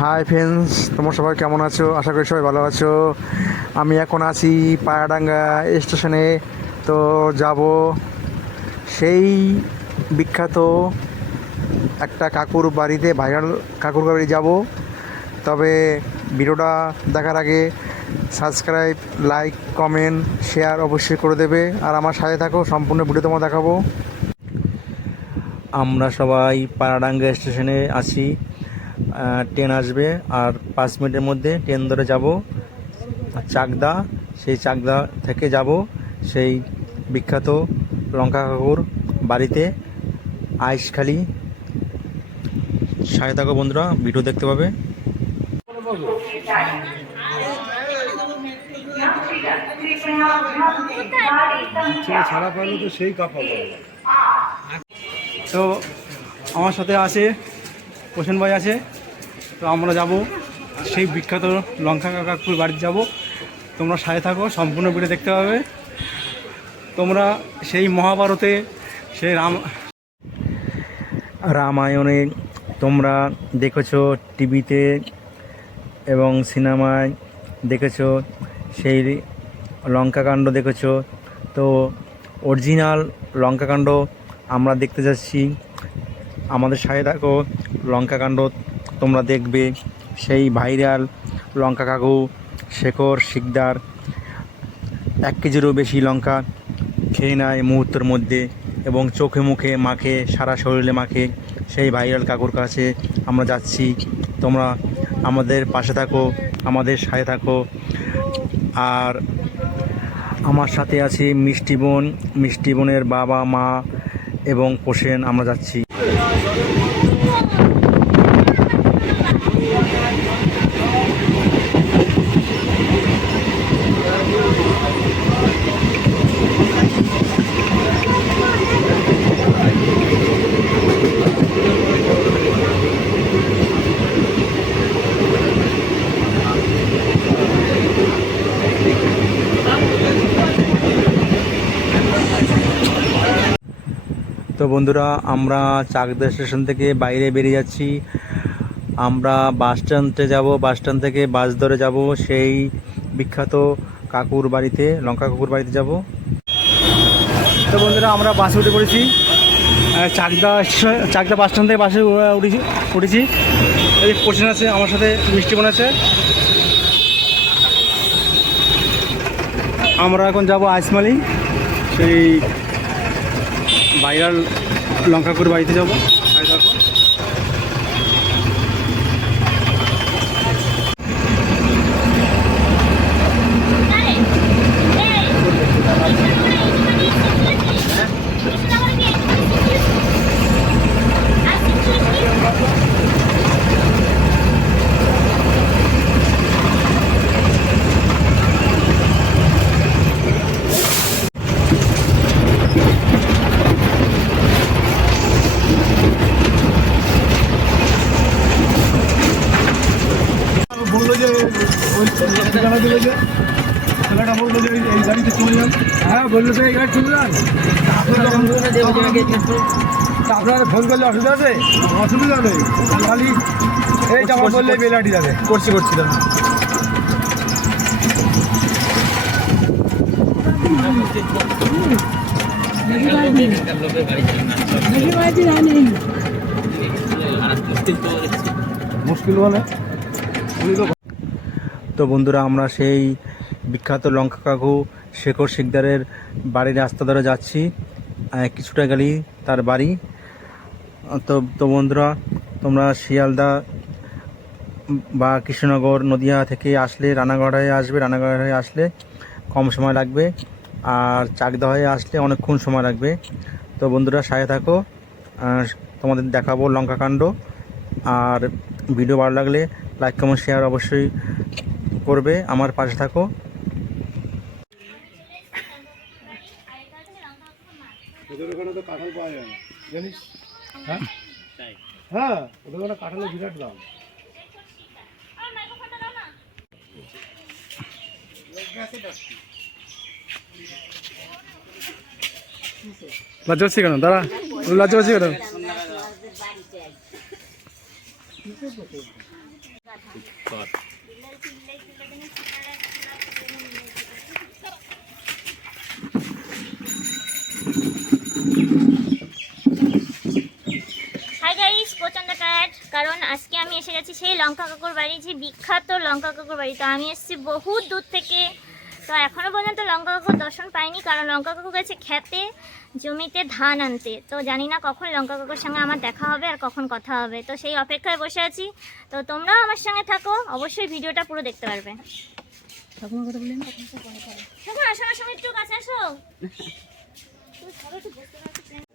Hi friends, তোমরা সবাই কেমন আছো? আশা করি সবাই ভালো আছো। আমি এখন আছি পায়াডাঙ্গা স্টেশনে। তো যাব সেই বিখ্যাত একটা কাকুর বাড়িতে, ভাইরাল কাকুর বাড়ি যাব। তবে ভিডিওটা দেখার আগে সাবস্ক্রাইব, লাইক, কমেন্ট, শেয়ার অবশ্যই করে দেবে। আর আমার সাথে থাকো, সম্পূর্ণ ভিডিও তোমার দেখাবো। আমরা সবাই পায়াডাঙ্গা স্টেশনে আছি। ট্রেন আসবে আর 5 মিনিটের মধ্যে ট্রেন ধরে যাব চাকদা। সেই চাকদা থেকে যাব সেই বিখ্যাত লঙ্কা কাকুর বাড়িতে, আইসখালি। সাথে থাকো বন্ধুরা, ভিডিও দেখতে পাবে। ছাড়া পাইলে তো সেই কাপা। তো আমার সাথে আছে প্রসেন ভাই আছে। তো আমরা যাব সেই বিখ্যাত লঙ্কা কাকুর বাড়িতে যাব। তোমরা সাথে থাকো, সম্পূর্ণ ভিডিও দেখতে পাবে। তোমরা সেই মহাভারতে, সেই রামায়ণে তোমরা দেখেছো, টিভিতে এবং সিনেমায় দেখেছো, সেই লঙ্কাকাণ্ড দেখেছো। তো অরিজিনাল লঙ্কাকাণ্ড আমরা দেখতে যাচ্ছি। আমাদের সাথে থাকো, লঙ্কাকাণ্ড তোমরা দেখবে। সেই ভাইরাল লঙ্কা কাকু শেখর শিকদার 1 কেজিরও বেশি লঙ্কা খেয়ে নেয় মুহূর্তের মধ্যে, এবং চোখে মুখে মাখে, সারা শরীরে মাখে। সেই ভাইরাল কাকুর কাছে আমরা যাচ্ছি। তোমরা আমাদের পাশে থাকো, আমাদের সাথে থাকো। আর আমার সাথে আছে মিষ্টি বোন, মিষ্টি বোনের বাবা, মা এবং প্রসেন। আমরা যাচ্ছি। তো বন্ধুরা, আমরা চাকদা স্টেশন থেকে বাইরে বেরিয়ে যাচ্ছি। আমরা বাস স্ট্যান্ডে যাব, বাস স্ট্যান্ড থেকে বাস ধরে যাব সেই বিখ্যাত কাকুর বাড়িতে, লঙ্কা কাকুর বাড়িতে যাব। তো বন্ধুরা, আমরা বাসে উঠে পড়েছি। চাকদা বাস স্ট্যান্ড থেকে বাসে উঠেছি। এই প্রসেন আছে আমার সাথে, মিষ্টি বোন আছে। আমরা এখন যাব আইসমালি, সেই ভাইরাল লঙ্কা কাকুর বাড়িতে যাব। বললো যে ওই ঠিকানা দিল, যে ছেলেটা বললো যে এই গাড়িতে চলে যান। হ্যাঁ, বললো যে এই গাড়ি চলে যান। আপনারা ফোন করলে অসুবিধা আছে? অসুবিধা নেই, খালি এইটা আমার বললে বেলাটি যাবে। করছিলাম। মুশকিল বলে। তো বন্ধুরা, আমরা সেই বিখ্যাত লঙ্কা কাকু শেখর শিকদারের বাড়ির রাস্তা ধরে যাচ্ছি। কিছুটা গেলেই তার বাড়ি। তো বন্ধুরা, তোমরা শিয়ালদা বা কৃষ্ণনগর, নদিয়া থেকে আসলে রানাঘাট হয়ে আসবে। রানাঘাট হয়ে আসলে কম সময় লাগবে, আর চাকদা হয়ে আসলে অনেকক্ষণ সময় লাগবে। তো বন্ধুরা, সাথে থাকো, তোমাদের দেখাবো লঙ্কাকাণ্ড। আর ভিডিও ভালো লাগলে লাইক, কমেন্ট, শেয়ার অবশ্যই করবে। আমার পাশে থাকো। ওদের ওখানে তো কাঁঠাল পাওয়া যায় না, জানিস? হ্যাঁ হ্যাঁ, ওদের ওখানে কাঁঠালের বিরাট দাম। লজ্জা হচ্ছে কেন? দাঁড়া, লজ্জা হচ্ছে কেন? হাই গাইস, প্রচণ্ড টায়ার্ড, কারণ আজকে আমি এসে গেছি সেই লঙ্কা কাকুর বাড়ি, যে বিখ্যাত লঙ্কা কাকুর বাড়ি। তো আমি এসেছি বহুত দূর থেকে, তো এখনও পর্যন্ত লঙ্কা কাকুর দর্শন পাইনি, কারণ লঙ্কা কাকু গেছে খেতে জমিতে ধান আনতে। তো জানি না কখন লঙ্কা কাকুর সঙ্গে আমার দেখা হবে আর কখন কথা হবে, তো সেই অপেক্ষায় বসে আছি। তো তোমরাও আমার সঙ্গে থাকো, অবশ্যই ভিডিওটা পুরো দেখতে পারবে। ঠাকুর আসার সময় একটু কাছে আসো।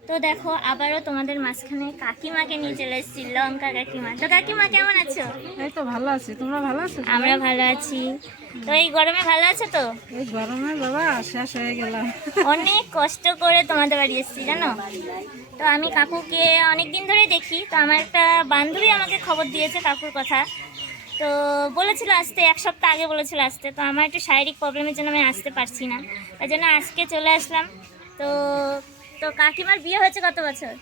তো দেখো, আবারও তোমাদের মাঝখানে কাকিমাকে নিয়ে চলে এসেছি, লঙ্কা কাকিমা। তো কাকিমা কেমন আছো? এই তো ভালো আছি, তোমরা ভালো আছো? আমরা ভালো আছি। তো এই গরমে ভালো আছো তো? এই গরমে বাবা শেষ হয়ে গেলাম। অনেক কষ্ট করে তোমাদের বাড়ি এসেছি জানো। তো আমি কাকুকে অনেক দিন ধরে দেখি, তো আমার একটা বান্ধবী আমাকে খবর দিয়েছে কাকুর কথা। তো বলেছিল আসতে, এক সপ্তাহ আগে বলেছিল আসতে। তো আমার একটু শারীরিক প্রবলেমের জন্য আমি আসতে পারছি না, তাই জন্য আজকে চলে আসলাম। তো তো কাকিমার বিয়ে হয়েছে কত বছর?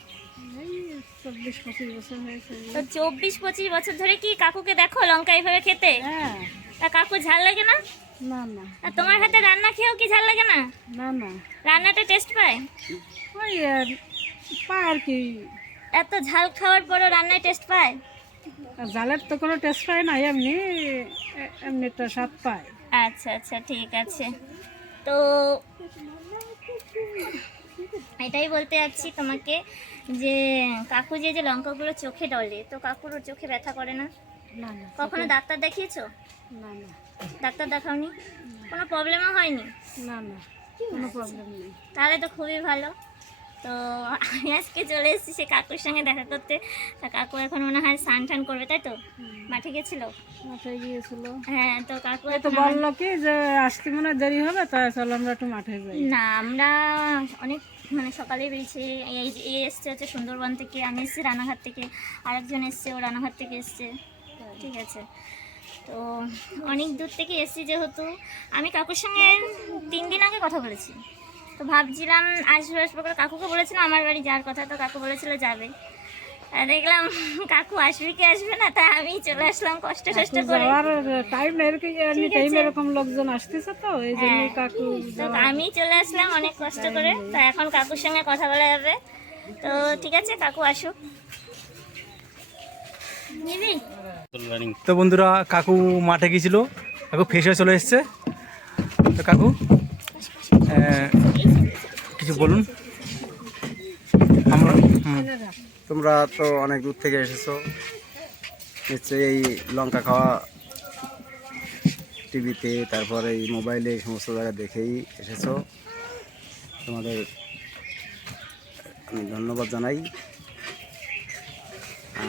এই 24-25 বছর হয়েছে। তো 24-25 বছর ধরে কি কাকুকে দেখো লঙ্কা এইভাবে খেতে? হ্যাঁ। তা কাকু ঝাল লাগে না? না না আর তোমার হাতে রান্না খেয়েও কি ঝাল লাগে না? না না, রান্নাটা টেস্ট পায়? ওই পায় আর কি। এত ঝাল খাওয়ার পরও রান্নায় টেস্ট পায়? জালের তো কোনো টেস্ট পায় না, এমনি এমনিটা স্বাদ পায়। আচ্ছা আচ্ছা, ঠিক আছে। তো এটাই বলতে যাচ্ছি তোমাকে, যে কাকু যে যে লঙ্কাগুলো চোখে ডলে, তো কাকুর চোখে ব্যথা করে না? না না কখনো ডাক্তার দেখিয়েছো? না না ডাক্তার দেখাওনি? কোনো প্রবলেমও হয়নি? না না, কোনো প্রবলেম নেই। তাহলে তো খুবই ভালো। তো আমি আজকে চলে এসেছি সে কাকুর সঙ্গে দেখা করতে। তা কাকু এখন মনে হয় স্নান টান করবে, তাই তো? মাঠে গেছিল? মাঠে গিয়েছিল। হ্যাঁ, তো কাকু এই তো এখন বললো কি যে আসতে মনে হয় দেরি হবে, তাই চলো আমরা একটু মাঠে যাই। না, আমরা অনেক সকালে বেরিয়েছি। এই এসছে হচ্ছে সুন্দরবন থেকে, আমি এসেছি রানাঘাট থেকে, আরেকজন এসছে ও রানাঘাট থেকে এসছে। ঠিক আছে, তো অনেক দূর থেকে এসেছি যেহেতু। আমি কাকুর সঙ্গে 3 দিন আগে কথা বলেছি, তো ভাবছিলাম আসবো করে কাকুকে বলেছিলাম আমার বাড়ি যাওয়ার কথা, তো কাকু বলেছিল যাবে। আর দেখলাম কাকু আসবে কি আসবে না, তাই আমি চলে আসলাম কষ্ট করে। টাইম এরকম এনি টাইম এরকম লোকজন আসতেছে, তো এই জন্য হ্যাঁ, কাকু তো আমি চলে আসলাম অনেক কষ্ট করে। তো এখন কাকুর সঙ্গে কথা বলা যাবে। তো ঠিক আছে, কাকু আসুক। নিবি? তো বন্ধুরা, কাকু মাঠে গিয়েছিল, কাকু ফ্রেশ হয়ে চলে এসছে। তো কাকু কিছু বলুন। আমরা তোমরা তো অনেক দূর থেকে এসেছো, নিশ্চয়ই এই লঙ্কা খাওয়া টিভিতে, তারপরে এই মোবাইলে, এই সমস্ত জায়গা দেখেই এসেছো। তোমাদের আমি ধন্যবাদ জানাই।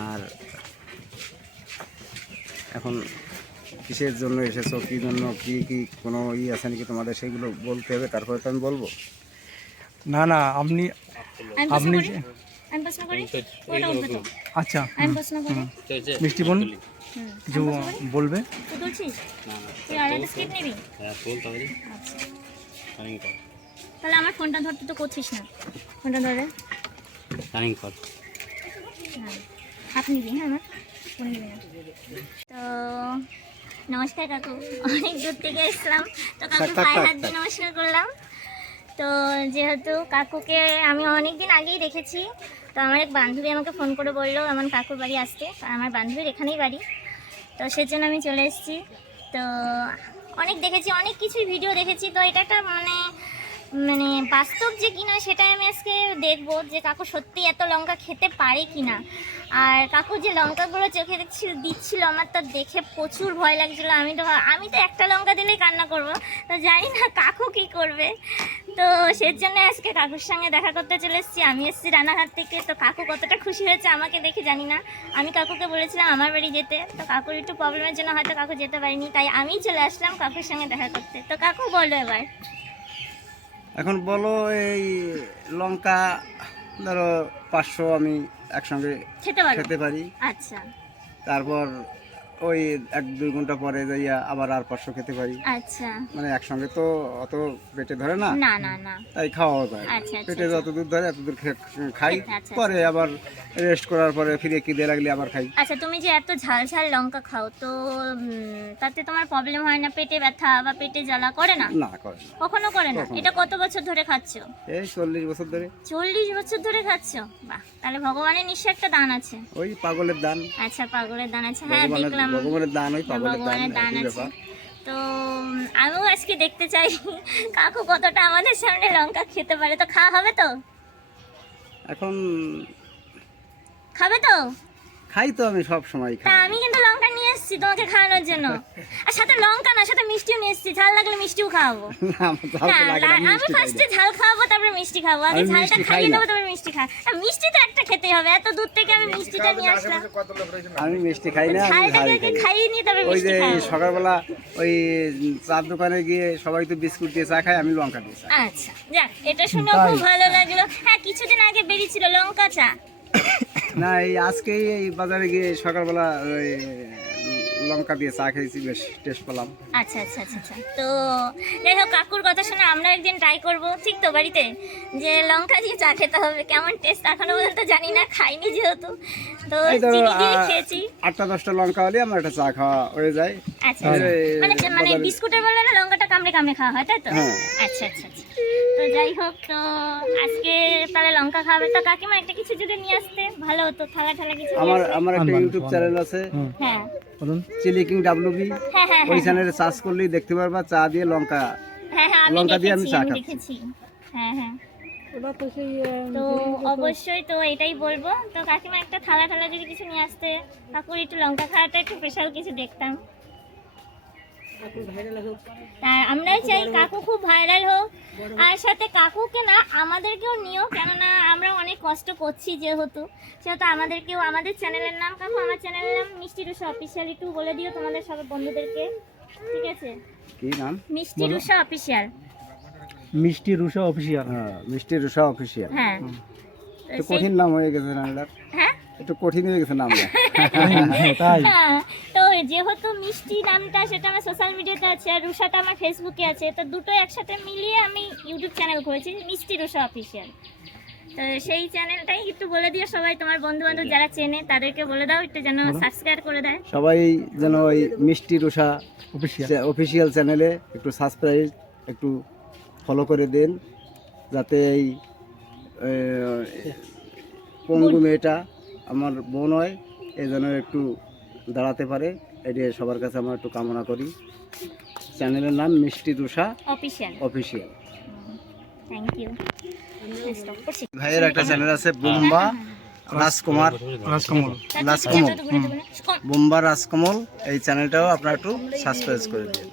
আর এখন কিসের জন্য এসেছো, কী জন্য, কি কোনো আছে নাকি তোমাদের, সেগুলো বলতে হবে, তারপরে তো আমি বলবো। না না, আপনি আমি আপনি প্রশ্ন করি? ওটা উঠবে তো? আচ্ছা, আমি প্রশ্ন করি? মিষ্টি বোন কিছু বলবে? তুই তুলছিস? তুই আরেকটা স্কিপ নিবি? আচ্ছা, তাহলে আমার ফোনটা ধরতে তো করছিস না। ফোনটা ধরে হাত নিবি। হ্যাঁ, আমার ফোন নিবি না। তো নমস্কার কাকু, অনেক দূর থেকে এসলাম, তো কাকু পায়ে হাত দিয়ে নমস্কার করলাম। তো যেহেতু কাকুকে আমি অনেক দিন আগেই দেখেছি, তো আমার এক বান্ধবী আমাকে ফোন করে বললো আমার কাকুর বাড়ি আসতে, আর আমার বান্ধবীর এখানেই বাড়ি। তো সেজন্য আমি চলে এসেছি। তো অনেক দেখেছি, অনেক কিছুই ভিডিও দেখেছি। তো এটা একটা মানে বাস্তব যে কিনা সেটাই আমি আজকে দেখবো, যে কাকু সত্যি এত লঙ্কা খেতে পারে কিনা। আর কাকু যে লঙ্কাগুলো চোখে দিচ্ছিল, আমার তো দেখে প্রচুর ভয় লাগছিলো। আমি তো একটা লঙ্কা দিলেই কান্না করব, তো জানি না কাকু কি করবে। তো সেজন্য আজকে কাকুর সঙ্গে দেখা করতে চলে এসেছি। আমি এসেছি রানাঘাট থেকে, তো কাকু কতটা খুশি হয়েছে আমাকে দেখে জানি না। আমি কাকুকে বলেছিলাম আমার বাড়ি যেতে, তো কাকুর একটু প্রবলেমের জন্য হয়তো কাকু যেতে পারিনি, তাই আমি চলে আসলাম কাকুর সঙ্গে দেখা করতে। তো কাকু বলো এবার। এখন বলো, এই লঙ্কা ধরো 500 আমি একসঙ্গে খেতে পারো? খেতে পারি। আচ্ছা। তারপর ওই 1-2 ঘন্টা পরে যাইয়া আবার আর 500 খেতে পারি। আচ্ছা মানে একসঙ্গে তো অত পেটে ধরে না, না না না তাই খাওয়া যায়। আচ্ছা আচ্ছা পেটে যত দূর ধরে এত দূর খাই, আচ্ছা। পরে আবার রেস্ট করার পরে ফিরে খিদে লাগলে আবার খাই। আচ্ছা তুমি যে এত ঝাল ঝাল লঙ্কা খাও তো তাতে তোমার প্রবলেম হয় না, পেটে ব্যথা বা পেটে জ্বালা করে না? না করে না। কখনো করে না? এটা কত বছর ধরে খাচ্ছো? এই 40 বছর ধরে। 40 বছর ধরে খাচ্ছো? বাহ, তাহলে ভগবানের নিশ্চয় একটা দান আছে। ওই পাগলের দান, আচ্ছা পাগলের দান আছে, হ্যাঁ দেখলাম ভগবানের দান, ওই পাগলের দান, ভগবানের দান একই আছে। ব্যাপার। তো আমিও আজকে দেখতে চাই কাকু কতটা আমাদের সামনে লঙ্কা খেতে পারে। তো খাওয়া হবে তো? এখন খাবে তো? খাই তো, আমি সব সময় তা খাই। আমি কিন্তু লঙ্কা নিয়ে এসেছি তোমাকে খাওয়ানোর জন্য, আর সাথে লঙ্কা না, সাথে মিষ্টিও নিয়ে এসেছি, ঝাল লাগলে মিষ্টিও খাওয়াবো। না, আমার ঝাল না তো লাগে না, আমি আমি মিষ্টি খাই ফার্স্টে না। ঝাল খাওয়াবো, তারপরে মিষ্টি খাবো। আগে আমি ঝালটা মিষ্টি খাই খাইয়ে না। দেবো, তারপরে মিষ্টি খা। মিষ্টি তো একটা খেতেই হবে, এত দূর থেকে আমি মিষ্টিটা নিয়ে আসলাম। আমি মিষ্টি খাই না, আমি ঝালই ঝালটাকে খাই। খাইয়ে নিয়ে তবে ওই মিষ্টি যে খাবো। সকালবেলা ওই চার দোকানে গিয়ে সবাই তো বিস্কুট দিয়ে চা খায়, আমি লঙ্কা দিয়ে চা। আচ্ছা যাক, এটা শুনে খুব ভালো লাগলো। হ্যাঁ কিছুদিন আগে বেরিয়েছিল লঙ্কা চা। না, এই আজকেই এই বাজারে গিয়ে সকালবেলা ওই লঙ্কা দিয়ে চা খেয়েছি, বেশ টেস্ট পেলাম। আচ্ছা আচ্ছা আচ্ছা আচ্ছা। তো যাই হোক, কাকুর কথা শুনে আমরা একদিন ট্রাই করব, ঠিক তো? বাড়িতে যে লঙ্কা দিয়ে চা খেতে হবে, কেমন টেস্ট এখনো পর্যন্ত জানি না, খাইনি যেহেতু। তো এই ধরো চিনি দিয়ে খেয়েছি। 8-10টা লঙ্কা হলে আমার একটা চা খাওয়া হয়ে যায়। আচ্ছা আচ্ছা। এই মানে মানে বাজারে- বিস্কুটের বলে না, লঙ্কাটা কামড়ে কামড়ে খাওয়া হয়, তাই তো? হ্যাঁ। আচ্ছা আচ্ছা আচ্ছা। তো যাই হোক, তো আজকে তাহলে লঙ্কা খাবে তো কাকিমা একটা কিছু যদি নিয়ে আসতে ভালো হতো, থালা ঠালা কিছু নিয়ে আমার আসতে। আমার একটা ইউটিউব চ্যানেল আছে, হ্যাঁ বলুন। Chilli king WB। হ্যাঁ হ্যাঁ ওই হ্যাঁ চ্যানেলে সার্চ করলেই দেখতে পারবা চা দিয়ে লঙ্কা। হ্যাঁ হ্যাঁ, আমি লঙ্কা দিয়ে আমি দেখেছি, চা আমি খাচ্ছি। দেখেছি। হ্যাঁ হ্যাঁ। ওরা তো সেই তো অবশ্যই তো এটাই বলবো, তো কাকিমা একটা থালা ঠালা যদি কিছু নিয়ে আসতে, কাকুর একটু লঙ্কা খাওয়াটা একটু স্পেশাল কিছু দেখতাম। আর আমরাই চাই কাকু খুব ভাইরাল হোক, আর সাথে কাকুকে না আমাদেরকেও নিও, কেননা আমরা অনেক কষ্ট করছি যেহেতু, সেহেতু আমাদেরকেও, আমাদের চ্যানেলের নাম কাকু, আমার চ্যানেলের নাম মিষ্টি রুষা অফিসিয়াল, একটু বলে দিও তোমাদের সব বন্ধুদেরকে, ঠিক আছে? কি নাম? মিষ্টি রুষা অফিসিয়াল। মিষ্টি রুষা অফিসিয়াল। হ্যাঁ, মিষ্টি রুষা অফিসিয়াল। হ্যাঁ একটু কঠিন নাম হয়ে গেছে নামটা, হ্যাঁ একটু কঠিন হয়ে গেছে নামটা। তাই? হ্যাঁ, তো যেহেতু মিষ্টি নামটা সেটা আমার সোশ্যাল মিডিয়াতে আছে, আর রুষাটা আমার ফেসবুকে আছে, তো দুটো একসাথে মিলিয়ে আমি ইউটিউব চ্যানেল করেছি মিষ্টি রুষা অফিসিয়াল। তো সেই চ্যানেলটাই একটু বলে দিও সবাই, তোমার বন্ধু বান্ধব যারা চেনে তাদেরকে বলে দাও একটু যেন সাবস্ক্রাইব করে দেয়। সবাই যেন ওই মিষ্টি রুষা অফিসিয়াল। অফিসিয়াল চ্যানেলে একটু সাবস্ক্রাইব, একটু ফলো করে দেন, যাতে এই পঙ্গু মেয়েটা আমার বোন হয়, এই যেন একটু দাঁড়াতে পারে, এটি সবার কাছে আমরা একটু কামনা করি। চ্যানেলের নাম Mishti Rusha official. Official. Thank you. Stop করছি। ভাইয়ের একটা চ্যানেল আছে, বোম্বা রাজকুমার, রাজকমল। রাজকমল, বোম্বা রাজকমল, এই চ্যানেলটাও আপনারা একটু সাবস্ক্রাইব করে দিন।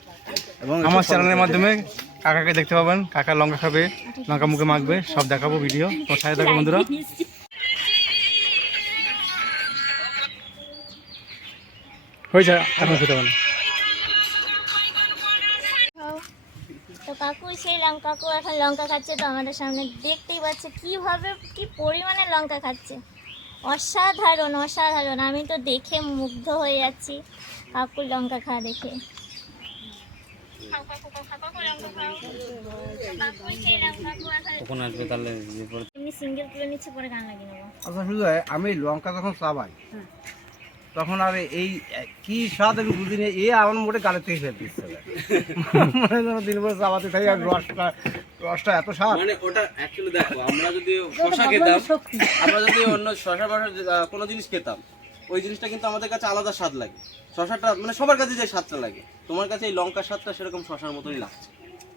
এবং একটু আমার follow চ্যানেলের করে মাধ্যমে কাকাকে দেখতে পাবেন, কাকা লঙ্কা খাবে, লঙ্কা মুখে মাখবে, সব দেখাবো ভিডিও। তোমার সাথে থাকো বন্ধুরা। হয়েছে, এখন খেতে পারেন। তো কাকু সেই কাকু এখন লঙ্কা খাচ্ছে, তো আমাদের সামনে দেখতেই পাচ্ছে কিভাবে কি পরিমাণে লঙ্কা খাচ্ছে। অসাধারণ অসাধারণ, আমি তো দেখে মুগ্ধ হয়ে যাচ্ছি কাকুর লঙ্কা খাওয়া দেখে। এমনি সিঙ্গেল তুলে নিচ্ছে, পরে গান লাগিয়ে নেবো। আচ্ছা, শুধু আমি লঙ্কা যখন চাবাই তখন আর এই কি স্বাদ আমি বুঝিনি, আমার মোটে গালের থেকে ফেলতে ইচ্ছে করে। মনে যেন দিনভর চাবাতে থাকি, আর রসটা এত স্বাদ। মানে ওটা অ্যাকচুয়ালি দেখো, আমরা যদি শশা খেতাম, আমরা যদি অন্য শশা কোনো জিনিস খেতাম, ওই জিনিসটা কিন্তু আমাদের কাছে আলাদা স্বাদ লাগে। শশাটা মানে সবার কাছে যে স্বাদটা লাগে, তোমার কাছে এই লঙ্কার স্বাদটা সেরকম শশার মতোই লাগছে,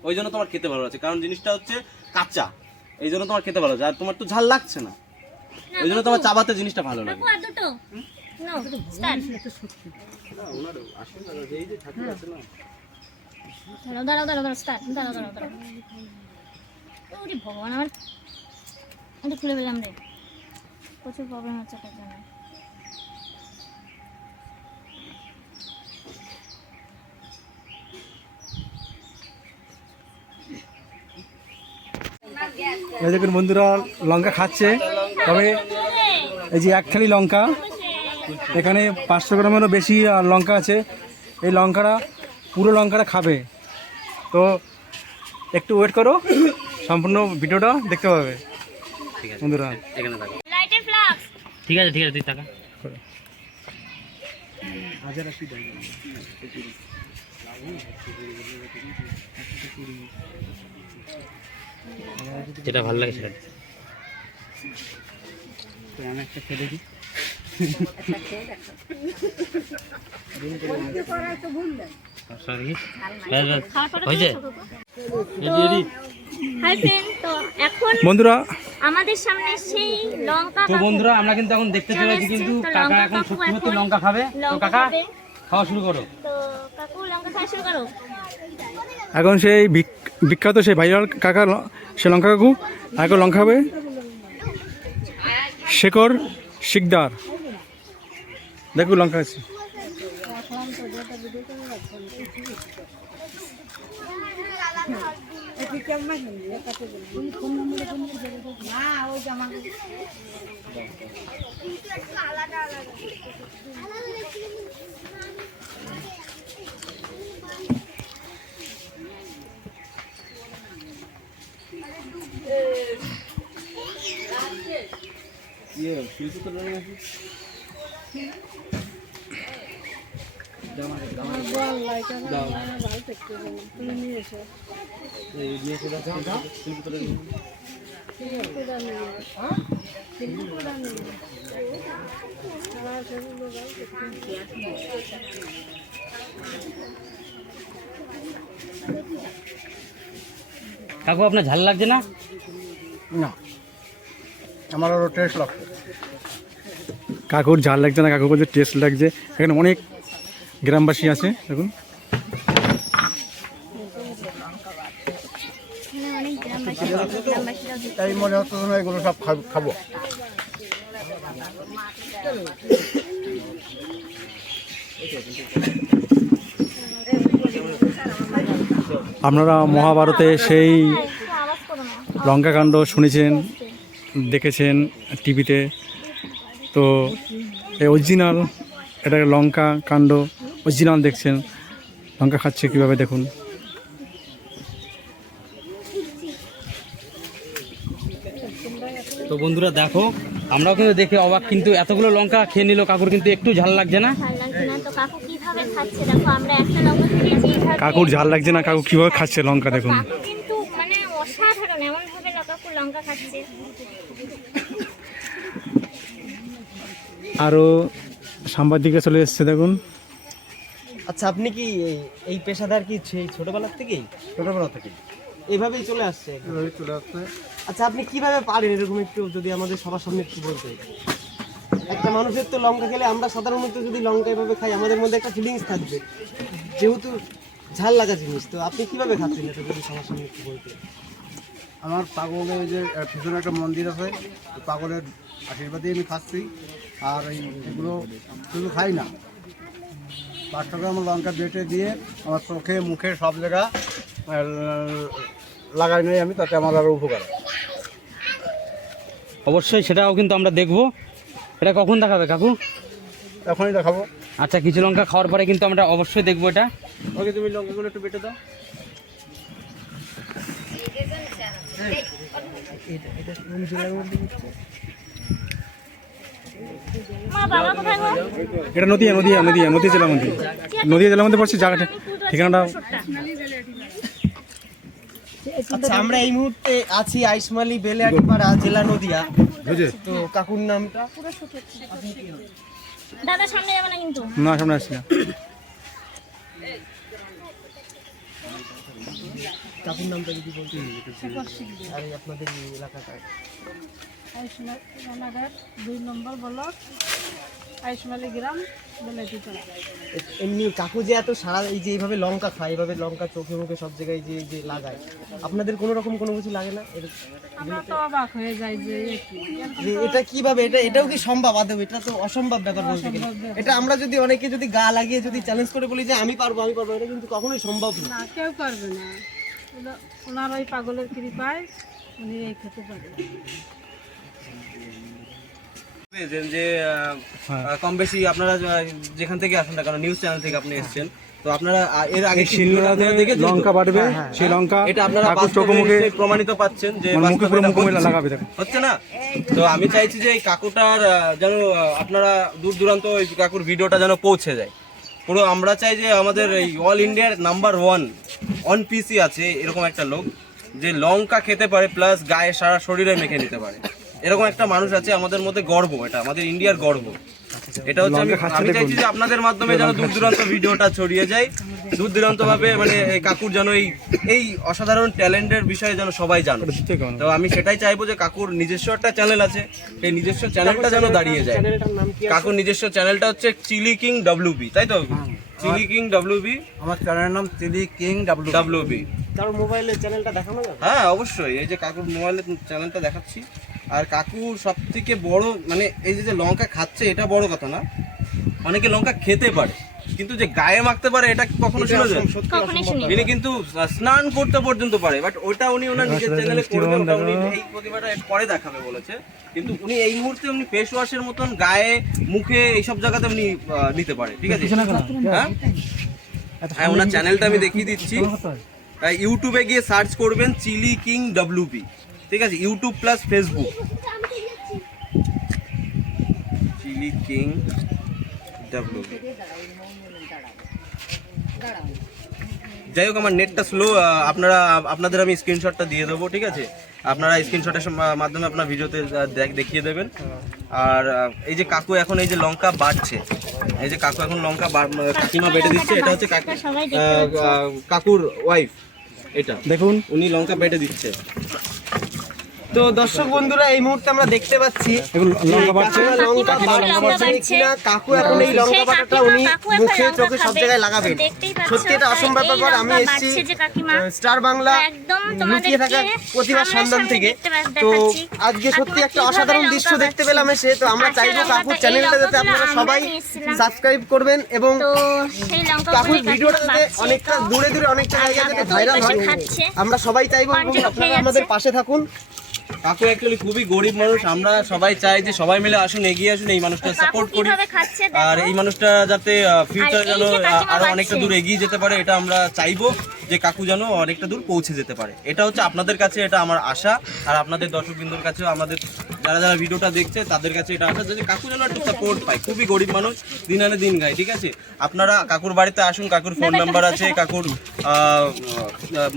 ওই জন্য তোমার খেতে ভালো লাগছে। কারণ জিনিসটা হচ্ছে কাঁচা, এই জন্য তোমার খেতে ভালো লাগছে, আর তোমার তো ঝাল লাগছে না, ওই জন্য তোমার চাবাতে জিনিসটা ভালো লাগে। কাকু আর দুটো নো স্টার্ট। দাঁড়াও দাঁড়াও দাঁড়াও স্টার্ট, দাঁড়াও দাঁড়াও দাঁড়াও। ওরে ভগবান, আমার এটা খুলে ফেললাম রে, প্রচুর প্রবলেম হচ্ছে তার জন্য। এই দেখুন বন্ধুরা লঙ্কা খাচ্ছে, তবে এই যে এক থালি লঙ্কা এখানে 500 গ্রামেরও বেশি লঙ্কা আছে। এই লঙ্কাটা পুরো লঙ্কাটা খাবে, তো একটু ওয়েট করো, সম্পূর্ণ ভিডিওটা দেখতে পাবে বন্ধুরা। লাইটের ফ্লাক্স ঠিক আছে তুই টাকা যেটা ভালো লাগে সেটা আমি একটা খেয়ে দেখি। হয়েছে। হাই ফ্রেন্ড, তো এখন বন্ধুরা আমাদের সামনে সেই লঙ্কা তো বন্ধুরা আমরা কিন্তু এখন দেখতে চলেছি কিন্তু কাকা এখন সত্যি সত্যি লঙ্কা খাবে। তো কাকা খাওয়া শুরু করো। তো কাকু লঙ্কা খাওয়া শুরু করো। এখন সেই বিখ্যাত সেই ভাইরাল কাকা সে লঙ্কা কাকু এখন লঙ্কা খাবে। শেখর শিকদার, দেখো লঙ্কা আছে। কাকু আপনার ঝাল লাগছে না? না, আমার আরও টেস্ট লাগছে। কাকুর ঝাল লাগছে না, কাকু বলছে টেস্ট লাগছে। এখানে অনেক গ্রামবাসী আছে দেখুন। তাই মনে হচ্ছে না এগুলো সব খাবো। আপনারা মহাভারতে সেই আওয়াজ করো না। লঙ্কাকাণ্ড শুনেছেন, দেখেছেন টিভিতে। তো এই অরিজিনাল, এটা লঙ্কা কাণ্ড অরিজিনাল দেখছেন। লঙ্কা খাচ্ছে কীভাবে দেখুন। তো বন্ধুরা দেখো, আমরাও কিন্তু দেখে অবাক, কিন্তু এতগুলো লঙ্কা খেয়ে নিল কাকুর, কিন্তু একটু ঝাল লাগছে না? ভাল লাগছে না তো কাকু কিভাবে খাচ্ছে দেখো। আমরা একটা লঙ্কা খেয়েছি এইভাবে। কাকুর ঝাল লাগছে না, কাকু কীভাবে খাচ্ছে লঙ্কা দেখুন। কাকু কিন্তু মানে অসাধারণ, এমন ভাবে কাকু লঙ্কা খাচ্ছে। আরও সাংবাদিকরা চলে এসছে দেখুন। আচ্ছা, আপনি কি এই পেশাদার কি সেই ছোটবেলার থেকেই? ছোটোবেলা থেকে এইভাবেই চলে আসছে? এভাবেই চলে আসছে। আচ্ছা, আপনি কিভাবে পারেন এরকম, একটু যদি আমাদের সবার সামনে একটু বলতে। একটা মানুষের তো লঙ্কা খেলে, আমরা সাধারণত যদি লঙ্কা এভাবে খাই আমাদের মধ্যে একটা ফিলিংস থাকবে, যেহেতু ঝাল লাগা জিনিস। তো আপনি কিভাবে খাচ্ছেন এটা যদি সবার সামনে একটু বলতে। আমার পাগলের যে পিছনে একটা মন্দির আছে, ওই পাগলের আশীর্বাদে আমি খাচ্ছি। আর এগুলো শুধু খাই না, 5 টাকা আমার লঙ্কা বেটে দিয়ে আমার চোখে মুখে সব জায়গা লাগাই নেই আমি, তাতে আমার আরও উপকার। অবশ্যই সেটাও কিন্তু আমরা দেখবো। এটা কখন দেখাবে কাকু? এখনই দেখাবো। আচ্ছা, কিছু লঙ্কা খাওয়ার পরে কিন্তু আমরা অবশ্যই দেখবো এটা। ওকে, তুমি লঙ্কাগুলো একটু বেটে দাও। মা বাবা কোথায় গো? এটা নদিয়া জেলার মধ্যে, নদিয়া জেলার মধ্যে পড়ছে জায়গাটা, ঠিকানাটা। আচ্ছা, আমরা এই মুহূর্তে আছি আইসমালি বেলেআটিপাড়া, জেলা নদিয়া। তো কাকুর নামটা? দাদা সামনে যাবে না কিন্তু। না, সামনে আসছি না। কাকুর নামটা যদি বলতেন। আর এই আপনাদের এই এলাকাটা? রানাঘাট 2 নম্বর ব্লক, আইসমালি গ্রাম, বেলাইটিপাড়া। এমনি কাকু যে এত সারা এই যে এইভাবে লঙ্কা খায়, এইভাবে লঙ্কা চোখে মুখে সব জায়গায় যে যে লাগায়, আপনাদের কোনো রকম কোনো কিছু লাগে না? আমরা তো অবাক হয়ে যাই যে যে এটা কিভাবে, এটাও কি সম্ভব আদৌ? এটা তো অসম্ভব ব্যাপার বলতে গেলে। এটা আমরা যদি অনেকে যদি গা লাগিয়ে যদি চ্যালেঞ্জ করে বলি যে আমি পারবো, এটা কিন্তু কখনোই সম্ভব না। না, কেউ পারবে না। ওনার ওই পাগলের কৃপায় উনি এই খেতে পারে। যে কম বেশি আপনারা যেখান থেকে আসেন না কারণ নিউজ চ্যানেল থেকে আপনি এসেছেন, তো আপনারা এর আগে কি শিলনোড়াতে আপনারা দেখেছেন তো? লঙ্কা বাটবে, সেই লঙ্কা এটা আপনারা কাকুর চোখে মুখে বাস্তবে প্রমাণিত পাচ্ছেন যে মানে মুখে বাস্তবে পুরো এটা মুখে হচ্ছে। লাগাবে দেখো। হচ্ছে না? তো আমি চাইছি যে এই কাকুটার যেন আপনারা দূর দূরান্ত ওই কাকুর ভিডিওটা যেন পৌঁছে যায় পুরো। আমরা চাই যে আমাদের এই অল ইন্ডিয়ার নাম্বার 1 অন পিসি আছে এরকম একটা লোক যে লঙ্কা খেতে পারে প্লাস গায়ে সারা শরীরে মেখে নিতে পারে, এরকম একটা মানুষ আছে আমাদের মধ্যে। গর্ব, এটা আমাদের ইন্ডিয়ার গর্ব। এটা হচ্ছে আমি চাইছি যে আপনাদের মাধ্যমে যেন দূর দূরান্ত ভিডিওটা ছড়িয়ে যায়, দূর দূরান্ত ভাবে মানে এই কাকুর যেন এই অসাধারণ ট্যালেন্টের বিষয়ে যেন সবাই জানে। তো আমি সেটাই চাইবো যে কাকুর নিজস্ব একটা চ্যানেল আছে, সেই নিজস্ব চ্যানেলটা যেন দাঁড়িয়ে যায়। চ্যানেলটার নাম কি? কাকুর নিজস্ব চ্যানেলটা হচ্ছে চিলি কিং WB, তাই তো? Chilli king WB। আমার চ্যানেলের নাম চিলি কিং WB। কারো মোবাইলে চ্যানেলটা দেখানো যাবে? হ্যাঁ অবশ্যই, এই যে কাকুর মোবাইলে চ্যানেলটা দেখাচ্ছি। আর কাকুর সব থেকে বড় মানে এই যে লঙ্কা খাচ্ছে এটা বড় কথা না, অনেকে লঙ্কা খেতে পারে কিন্তু যে গায়ে মাখতে পারে এটা কখনো শুনেছেন? কখনোই শুনি উনি কিন্তু স্নান করতে পর্যন্ত পারে, বাট ওটা উনি ওনার নিজের চ্যানেলে করবে, ওটা উনি এই প্রতিভাটা পরে দেখাবে বলেছে। কিন্তু উনি এই মুহূর্তে উনি ফেস ওয়াশের মতন গায়ে মুখে এইসব জায়গাতে উনি নিতে পারে, ঠিক আছে? হ্যাঁ হ্যাঁ, ওনার চ্যানেলটা আমি দেখিয়ে দিচ্ছি। ইউটিউবে গিয়ে সার্চ করবেন চিলি কিং WB, ঠিক আছে? YouTube plus Facebook, chilli king WB। যাই হোক আমার নেটটা স্লো, আপনাদের আমি স্ক্রিনশটটা দিয়ে দেবো, ঠিক আছে? আপনারা স্ক্রিনশটের মাধ্যমে আপনার ভিডিওতে দেখিয়ে দেবেন। আর এই যে কাকু এখন এই যে লঙ্কা বাড়ছে, এই যে কাকু এখন লঙ্কা কাকিমা বেটে দিচ্ছে, এটা হচ্ছে কাকুর ওয়াইফ, এটা দেখুন উনি লঙ্কা বেটে দিচ্ছে। তো দর্শক বন্ধুরা এই মুহূর্তে আমরা দেখতে পাচ্ছি এগুলো লঙ্কা বাড়ছে। কাকিমা লঙ্কা বাড়ছে কিনা। কাকু এখন এই লঙ্কা বাটাটা উনি মুখে চোখে সব জায়গায় লাগাবেন। সত্যি এটা অসম্ভব ব্যাপার। আমি এসেছি স্টার বাংলা লুকিয়ে থাকা প্রতিভার সন্ধান থেকে। তো আজকে সত্যি একটা অসাধারণ দৃশ্য দেখতে পেলাম এসে। তো আমরা চাইবো কাকুর চ্যানেলটা যাতে আপনারা সবাই সাবস্ক্রাইব করবেন এবং কাকুর ভিডিওটা যাতে অনেকটা দূরে দূরে অনেকটা জায়গায় যাতে ভাইরাল হয় আমরা সবাই চাইবো এবং আপনারা আমাদের পাশে থাকুন। কাকু অ্যাকচুয়ালি খুবই গরিব মানুষ, আমরা সবাই চাই যে সবাই মিলে আসুন, এগিয়ে আসুন, এই মানুষটা সাপোর্ট করি। আর এই মানুষটা যাতে ফিউচার যেন আরো অনেকটা দূর এগিয়ে যেতে পারে, এটা আমরা চাইবো যে কাকু যেন অনেকটা দূর পৌঁছে যেতে পারে। এটা হচ্ছে আপনাদের কাছে এটা আমার আশা, আর আপনাদের দর্শকবৃন্দর কাছেও, আমাদের যারা যারা ভিডিওটা দেখছে তাদের কাছে এটা আশা যে কাকু যেন একটু সাপোর্ট পায়। খুবই গরিব মানুষ, দিন আনে দিন গায়, ঠিক আছে? আপনারা কাকুর বাড়িতে আসুন, কাকুর ফোন নাম্বার আছে, কাকুর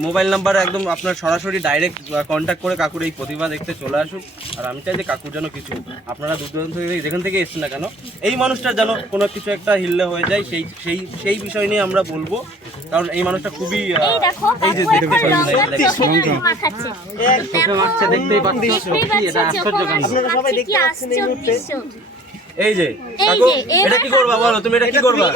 মোবাইল নাম্বার একদম আপনার সরাসরি ডাইরেক্ট কন্ট্যাক্ট করে কাকুর এই প্রতিভা দেখতে চলে আসুন। আর আমি চাই যে কাকুর যেন কিছু আপনারা দূর দূরান্ত থেকে যেখান থেকে এসছেন না কেন এই মানুষটার যেন কোনো কিছু একটা হিল্লে হয়ে যায়, সেই বিষয় নিয়ে আমরা বলবো। কারণ এই মানুষটা খুবই এই যে দেখতে দেখতেই পাচ্ছেন, এটা আশ্চর্যজনক। আপনারা সবাই দেখতে পাচ্ছেন এই মুহূর্তে এই যে কাকু এটা কি করবা বলো, তুমি এটা কি করবা?